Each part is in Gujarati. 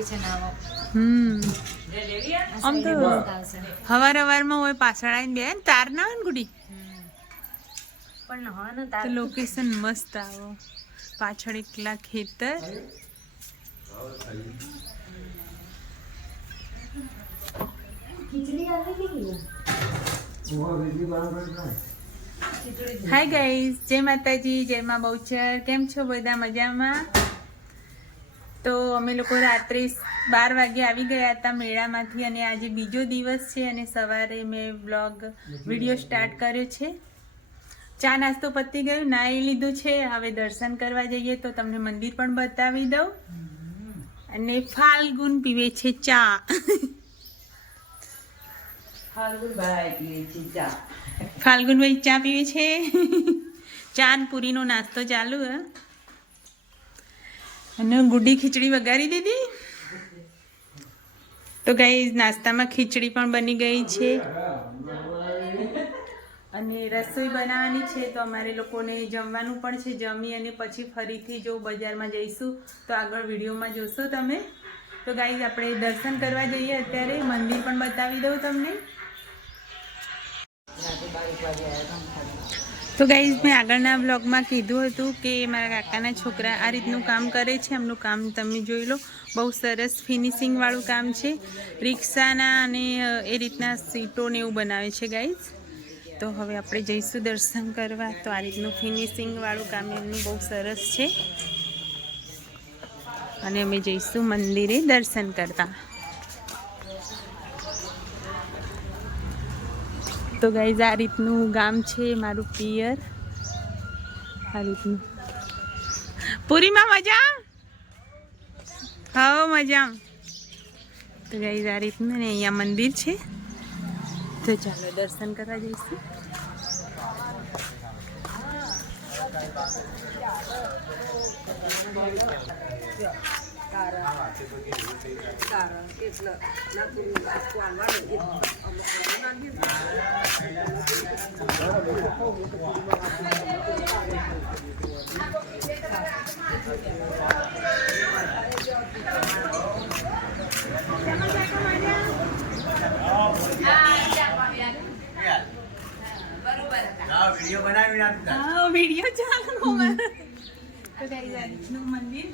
કે છે નાવો આમ તો હવારમાં હોય પાછળ આવીને બે તાર ના હોય ને ગુડી પણ હા ને તો લોકેશન મસ્ત આવો પાછળ એકલા ખેતર ખીચડી આવી ગઈ હાય ગાઈઝ જય માતાજી જય મા બહુચર કેમ છો બધા મજામાં તો અમે લોકો રાત્રે 12 વાગે આવી ગયા હતા મેળામાંથી અને આજે બીજો દિવસ છે અને સવારે મેં બ્લોગ વિડીયો સ્ટાર્ટ કર્યો છે ચા નાસ્તો પતી ગયું નાઈ લીધું છે હવે દર્શન કરવા જઈએ તો તમને મંદિર પણ બતાવી દઉં અને ફાલ્ગુન પીવે છે ચા ફાલ્ગુનભાઈ ચા પીવે છે ચાન પૂરીનો નાસ્તો ચાલુ હે અને ગુડી ખીચડી વઘારી દીધી તો ગાઈઝ નાસ્તામાં ખીચડી પણ બની ગઈ છે અને રસોઈ બનાવવાની છે તો અમારે લોકોને જમવાનું પણ છે જમી અને પછી ફરીથી જો બજારમાં જઈશું તો આગળ વિડીયોમાં જોશો તમે તો ગાઈઝ આપણે દર્શન કરવા જઈએ અત્યારે મંદિર પણ બતાવી દઉં તમને તો ગાઈઝ મેં આગળના બ્લોગમાં કીધું હતું કે મારા કાકાના છોકરા આ રીતનું કામ કરે છે એમનું કામ તમે જોઈ લો બહુ સરસ ફિનિશિંગવાળું કામ છે રિક્ષાના અને એ રીતના સીટો ને એવું બનાવે છે ગાઈઝ તો હવે આપણે જઈશું દર્શન કરવા તો આ રીતનું ફિનિશિંગવાળું કામ એમનું બહુ સરસ છે અને અમે જઈશું મંદિરે દર્શન કરતા તો ગાઈઝ આ રીતનું ગામ છે મારું પિયર આ રીતનું પૂરીમાં મજા હા મજા તો ગાઈઝ આ રીતનું ને અહીંયા મંદિર છે તો ચાલો દર્શન કરવા જઈશું વિડીયો ચાલુ તો ગાઈઝ આ રીતનું મંદિર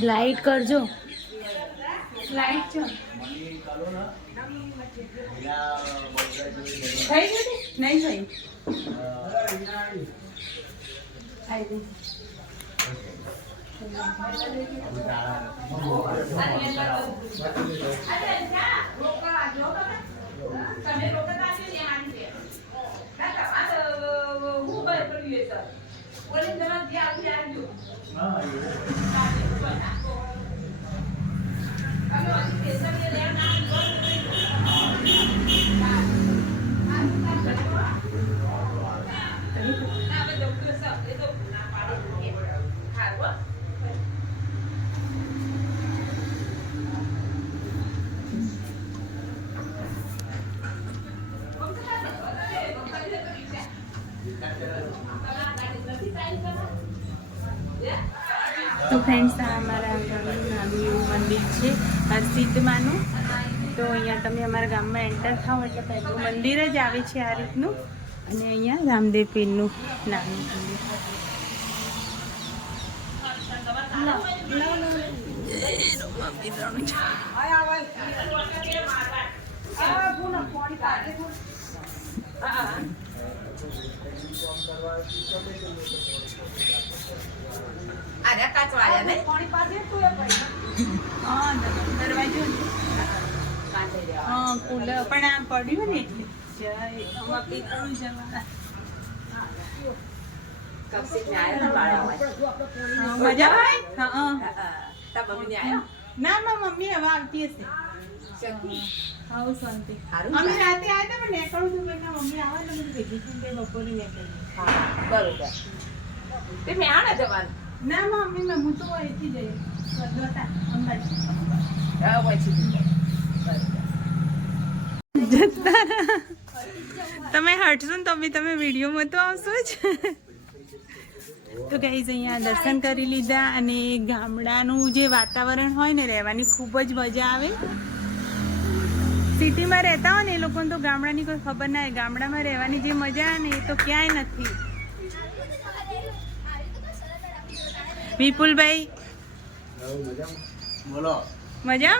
લાઈટ કરજો લાઈટ છો થઈ ગઈ નહીં થઈ આવી તો ફ્રેન્ડ્સ આ અમારા ગામનું નાનું એવું મંદિર છે હરસિદ્ધમાનું તો અહીંયા તમે અમારા ગામમાં એન્ટર થાઓ એટલે પહેલું મંદિર જ આવે છે આ રીતનું અને અહીંયા રામદેવ પીરનું નાનું મંદિર અરે કાચવાળા ને દરવાજો હા કુલર પણ આ પડ્યું ને એટલે મજા ભાઈ ના મમ્મી હવે આવતી હશે હા શાંતિ અમે રાતે આવ્યા હતા પણ નીકળું છું મમ્મી આવે ને ભેગી છું બપોરે નીકળી બરોબર તે મેં આને જવાનું ના મમ્મી હું તો અહીંથી જઈએ અંબાજી પછી તમે હટશો ને તો બી તમે વિડીયોમાં તો આવશો જ. તો ગાઈઝ અહીંયા દર્શન કરી લીધા અને ગામડાનું જે વાતાવરણ હોય ને રહેવાની ખૂબ જ મજા આવે. સિટીમાં રહેતા હોય ને એ લોકોને તો ગામડાની કોઈ ખબર ના હોય. ગામડામાં રહેવાની જે મજા ને એ તો ક્યાંય નથી. વિપુલભાઈ મજા.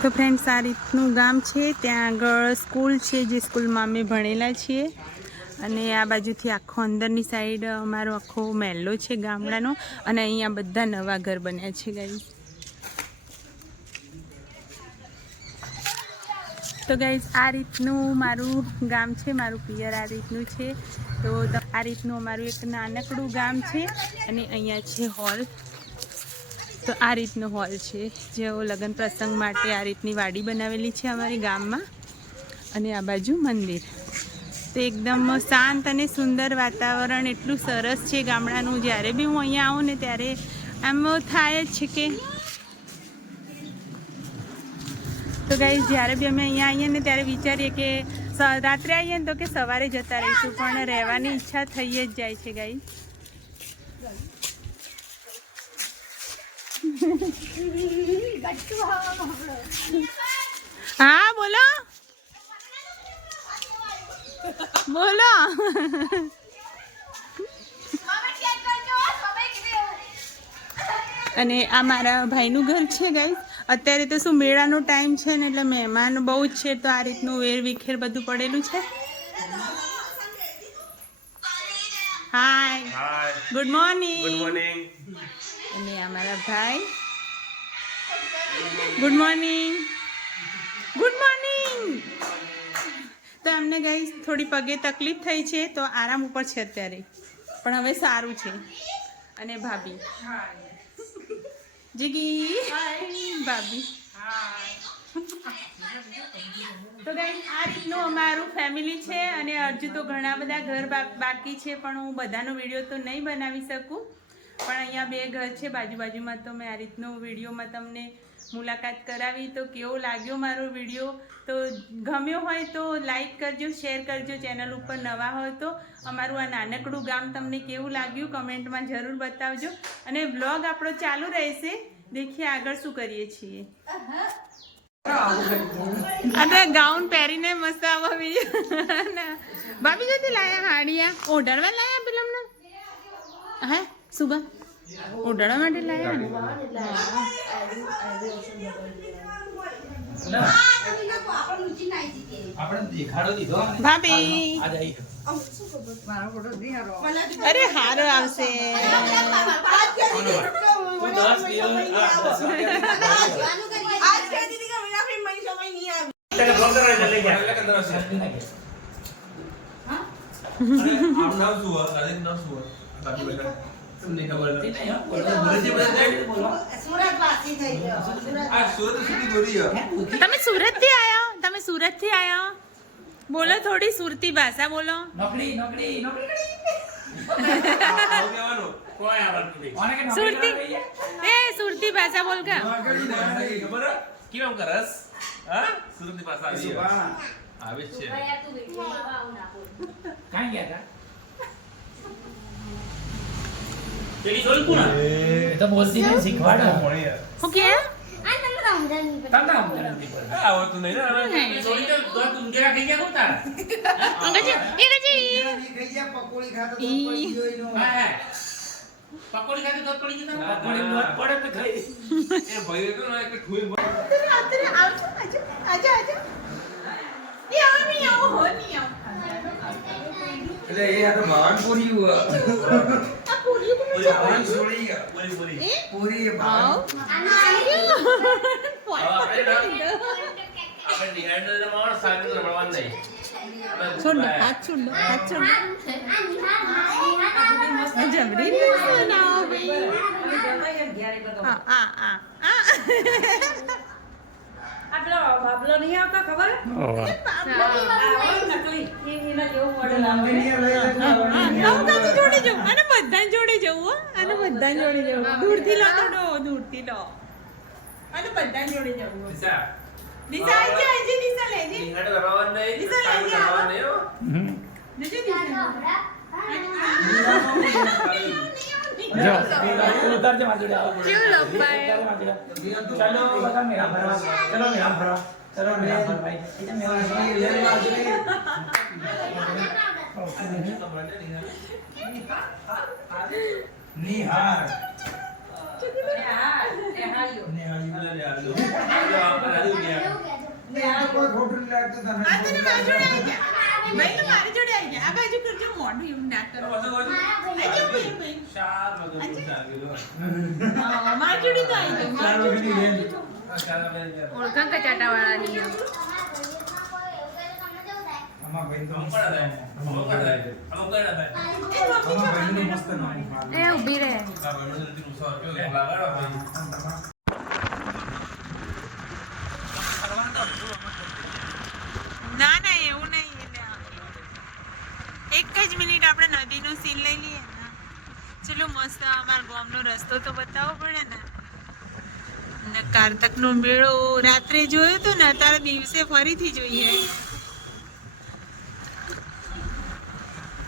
તો ફ્રેન્ડ્સ આ રીતનું ગામ છે. ત્યાં આગળ સ્કૂલ છે જે સ્કૂલમાં અમે ભણેલા છીએ. અને આ બાજુથી આખો અંદરની સાઈડ અમારો આખો મહેલ્લો છે ગામડાનો. અને અહીંયા બધા નવા ઘર બન્યા છે ગાઈઝ. તો ગાઈઝ આ રીતનું મારું ગામ છે, મારું પિયર આ રીતનું છે. તો આ રીતનું અમારું એક નાનકડું ગામ છે. અને અહીંયા છે હોલ. તો આ રીતનો હોલ છે જેઓ લગ્ન પ્રસંગ માટે આ રીતની વાડી બનાવેલી છે અમારી ગામમાં. અને આ બાજુ મંદિર. તો એકદમ શાંત અને સુંદર વાતાવરણ એટલું સરસ છે ગામડાનું. જ્યારે બી હું અહીંયા આવું ને ત્યારે આમ થાય જ છે કે તો ગાઈઝ જ્યારે બી અમે અહીંયા આવીએ ને ત્યારે વિચારીએ કે રાત્રે આવીએ ને તો કે સવારે જતા રહીશું, પણ રહેવાની ઈચ્છા થઈ જ જાય છે ગાઈઝ. હા બોલો બોલો. અને આ મારા ભાઈનું ઘર છે ગાઈઝ. અત્યારે તો શું મેળાનો ટાઈમ છે ને એટલે મહેમાન બહુ જ છે. તો આ રીતનું વેર વિખેર બધું પડેલું છે. Hi good morning. અને આ મારા ભાઈ ગુડ મોર્નિંગ. Good morning. તો અમને ગાઈઝ થોડી પગે તકલીફ થઈ છે તો આરામ ઉપર છે અત્યારે, પણ હવે સારું છે. અને ભાભી જીગી ભાભી. તો ગાઈઝ આ રીતનું અમારું ફેમિલી છે. અને હજુ તો ઘણા બધા ઘર બાકી છે, પણ હું બધાનો વિડીયો તો નહીં બનાવી શકું. પણ અહીંયા 2 ઘર છે બાજુમાં. તો મેં આ રીતનો વિડીયોમાં તમને મુલાકાત કરાવી. તો કેવો લાગ્યો મારો વિડીયો? તો ગમ્યો હોય તો લાઈક કરજો, શેર કરજો. ચેનલ ઉપર નવા હોય તો અમારું આ નાનકડું ગામ તમને કેવું લાગ્યું કમેન્ટમાં જરૂર બતાવજો. અને બ્લોગ આપણો ચાલુ રહેશે. દેખીએ આગળ શું કરીએ છીએ. આ ગાઉન પહેરીને મસ્ત આવો વિડીયો. ભાભી જતી લાયા હાડિયા ઓઢાડવા લાયા પેલા હે સુગા ઓઢાડવા માટે લાયા ભાભી. અરે હારો આવશે. તમે સુરત થી આયા? બોલો થોડી સુરતી ભાષા બોલો. સુરતી ભાષા બોલ કા. કેમ કરસ? હા સુરતી ભાષા આવે છે. કાઈ ગયા તા? તેરી છોડી કોના? એ તો બોલતી નહીં શીખવાડો. હું કે? આવડતું નહીં ને. છોડી તો દો તુંગેરા ખાઈ ગયા હોતા. પકોડી ખાતો તો પડી ગયો. હા પકોડી ખાતો તો પડી ગયો. પકોડી નોટ પડે તો ખાઈ. એ ભાઈ તો ના એક ઠોઈ અત્યારે આવજો. આજા ની આવો એટલે એ આ તો ભાવન પૂરી હુઆ આ પૂરી ભાવન છોડી ગયા પૂરી પૂરી ભાવ આપણે ડિહાઇડ્રેટ માં સાગર મળવાનું નહીં. છોડ દો હાથ છોડ દો જબરી બનાવો ભાઈ. બાબલો નહીં આવતો ખબર? નકલી એના જેવું મોડેલ આવે. જોડે જવું અને બધાને જોડે જવું. અને બધાને જોડે જવું. દૂરથી લો અને બધાને જોડે જવું. દિશા આવી જા હજી દિશા લેજે નિહાળ રવાન નહીં દિશા લેજે આવો રવાન નહીં હો લેજે દિશા જો ઉતાર જે માજે આવો કેવું લપાય ચલો બધા મેરા ભરવા ચલો મેરા ભરવા ચલો મેરા ભરવા ભાઈ નિહાર કોઈ ખોટું નહીં લાગતું તને આ તને મારી જોડે આવી જા ભાઈ તો મારી જોડે આવી જા આ બાજુ કરજો મોઢું એવું ના કરો આજો ભાઈ ચાર બધું ચાલ્યું હા મારી જોડે તો આવી જા મારી જોડે ઓળખાણ કચાટા વાળા ની આમાં ભાઈ તો અમુક ભાઈ મસ્ત નામ એ ઊભી રહે ના ના એવું નહીં એક જ મિનિટ આપણે નદીનું સીન લઈ લઈએ ને ચલો મસ્ત અમારા ગામનો રસ્તો તો બતાવવો પડે ને કારતકનો મેળો રાત્રે જોયો તો ને અત્યારે દિવસે ફરીથી જોઈએ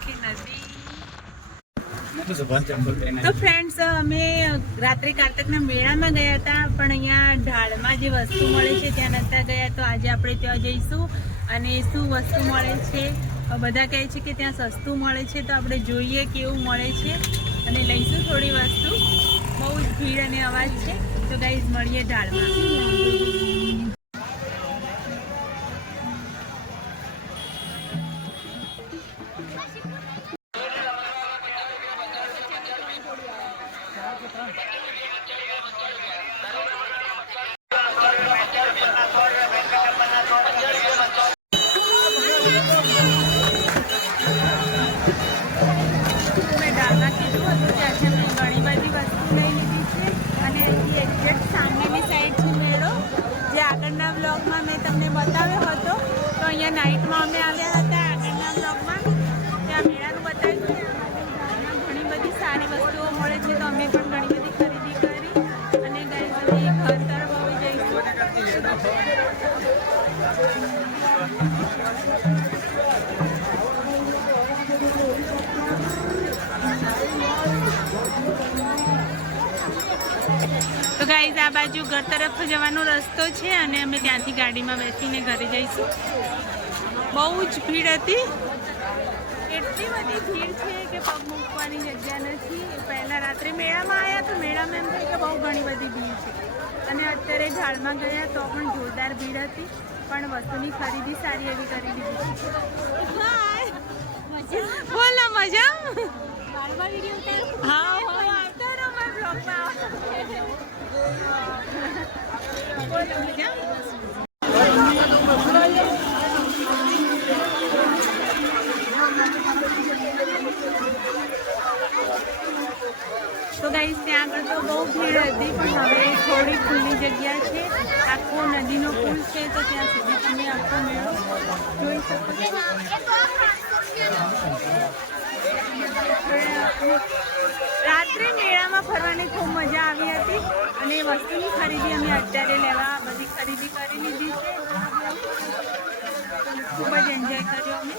કે નદી તો ફ્રેન્ડ્સ અમે રાત્રે કારતકના મેળામાં ગયા હતા પણ અહીંયા ઢાળમાં જે વસ્તુ મળે છે ત્યાં નહોતા ગયા તો આજે આપણે ત્યાં જઈશું અને શું વસ્તુ મળે છે બધા કહે છે કે ત્યાં સસ્તું મળે છે તો આપણે જોઈએ કેવું મળે છે અને લઈશું થોડી વસ્તુ બહુ જ ભીડ અને અવાજ છે તો ગાઈઝ મળીએ ઢાળમાં મેં ડાળમાં કીધું હતું ત્યાંથી મેં ઘણી બધી વસ્તુ લઈ લીધી છે અને અહીંથી એક્ઝેક્ટ સામેની સાઈડ છે મેળો જે આગળના બ્લોગમાં મેં તમને બતાવ્યો હતો તો અહીંયા નાઇટમાં અમે આવ્યા હતા આગળના બ્લોગમાં ત્યાં મેળાનું બતાવ્યું છે ડાળમાં ઘણી બધી સારી વસ્તુઓ મળે છે તો અમે પણ ઘણી બધી ખરીદી કરી અને ઘર તરફ હવે જઈશું તો ગાઈઝ આ બાજુ ઘર તરફ જવાનો રસ્તો છે અને અમે ત્યાંથી ગાડીમાં બેસીને ઘરે જઈશું બહુ જ ભીડ હતી એટલી બધી ભીડ છે કે પગ મૂકવાની જગ્યા નથી પહેલાં રાત્રે મેળામાં આવ્યા તો મેળામાં એમ થાય કે બહુ ઘણી બધી ભીડ છે અને અત્યારે ઢાળમાં ગયા તો પણ જોરદાર ભીડ હતી પણ વસ્તુની ખરીદી સારી એવી કરી દીધી બોલો મજા હા આવતા રહો મારા બ્લોગમાં બોલો મજા તો ગાઈસ ત્યાં આગળ તો બહુ ભીડ હતી પણ હવે થોડી ખુલ્લી જગ્યા છે આખો નદીનો પુલ છે તો ત્યાં સુધી તમે આખો મેળો જોઈ શકો છો રાત્રે મેળામાં ફરવાની ખૂબ મજા આવી હતી અને વસ્તુની ખરીદી અમે અત્યારે લેવા બધી ખરીદી કરી લીધી છે ખૂબ જ એન્જોય કર્યો અમે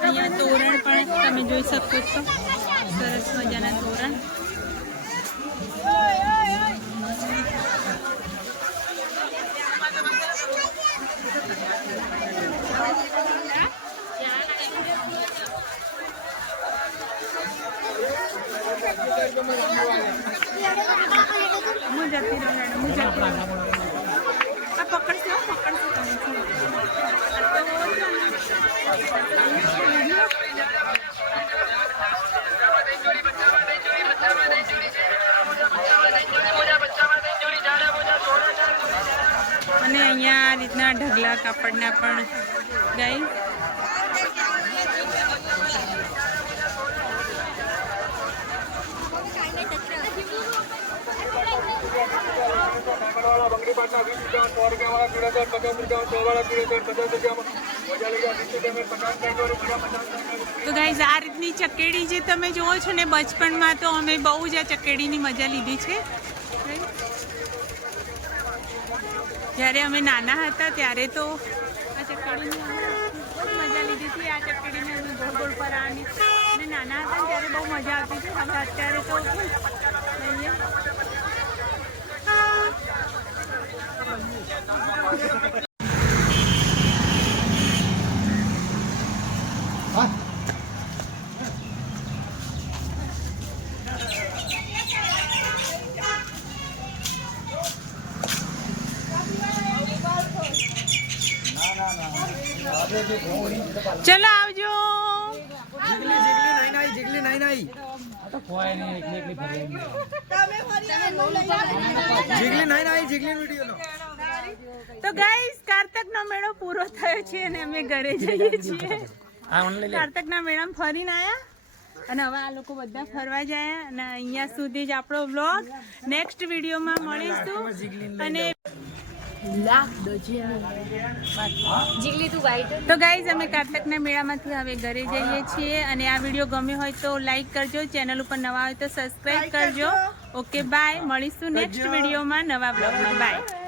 અહીંયા તોરણ પણ તમે જોઈ શકો છો સરસ મજાના તોરણ હું જતી રહું હું જતી રહું આ પકડશે અને અહીંયા આ રીતના ઢગલા કાપડના પણ ગાય તો ગાઈઝ આ રીતની ચકેડી જે તમે જુઓ છો ને બચપણમાં તો અમે બહુ જ આ ચકેડીની મજા લીધી છે જ્યારે અમે નાના હતા ત્યારે તો આ ચકડીની બહુ મજા લીધી હતી. આ ચકડીને અમે ગોળ ગોળ ફરાવાની અને નાના હતા ને ત્યારે બહુ મજા આવતી હતી. હવે અત્યારે તો લઈએ. ચલો આવજો. જીગલી નાઈ નાઈ તો કોઈ નહીં એકલી એકલી ફરી જીગલી નાઈ નાઈ જીગલી વિડિયો નો તો ગાઈસ કાર્તકનો મેળો પૂરો થયો છે અને અમે ઘરે જઈએ છીએ. આ ઓનલી કાર્તકના મેળામાં ફરીને આવ્યા અને હવે આ લોકો બધા ફરવા જાય અને અહીંયા સુધી જ આપણો વ્લોગ. નેક્સ્ટ વિડીયોમાં મળીશું અને તો ગાઈઝ અમે કાર્તકના મેળામાંથી હવે ઘરે જઈએ છીએ અને આ વિડીયો ગમ્યો હોય તો લાઈક કરજો, ચેનલ ઉપર નવા હોય તો સબસ્ક્રાઈબ કરજો. ઓકે બાય, મળીશું નેક્સ્ટ વિડીયોમાં નવા બ્લોગમાં. બાય.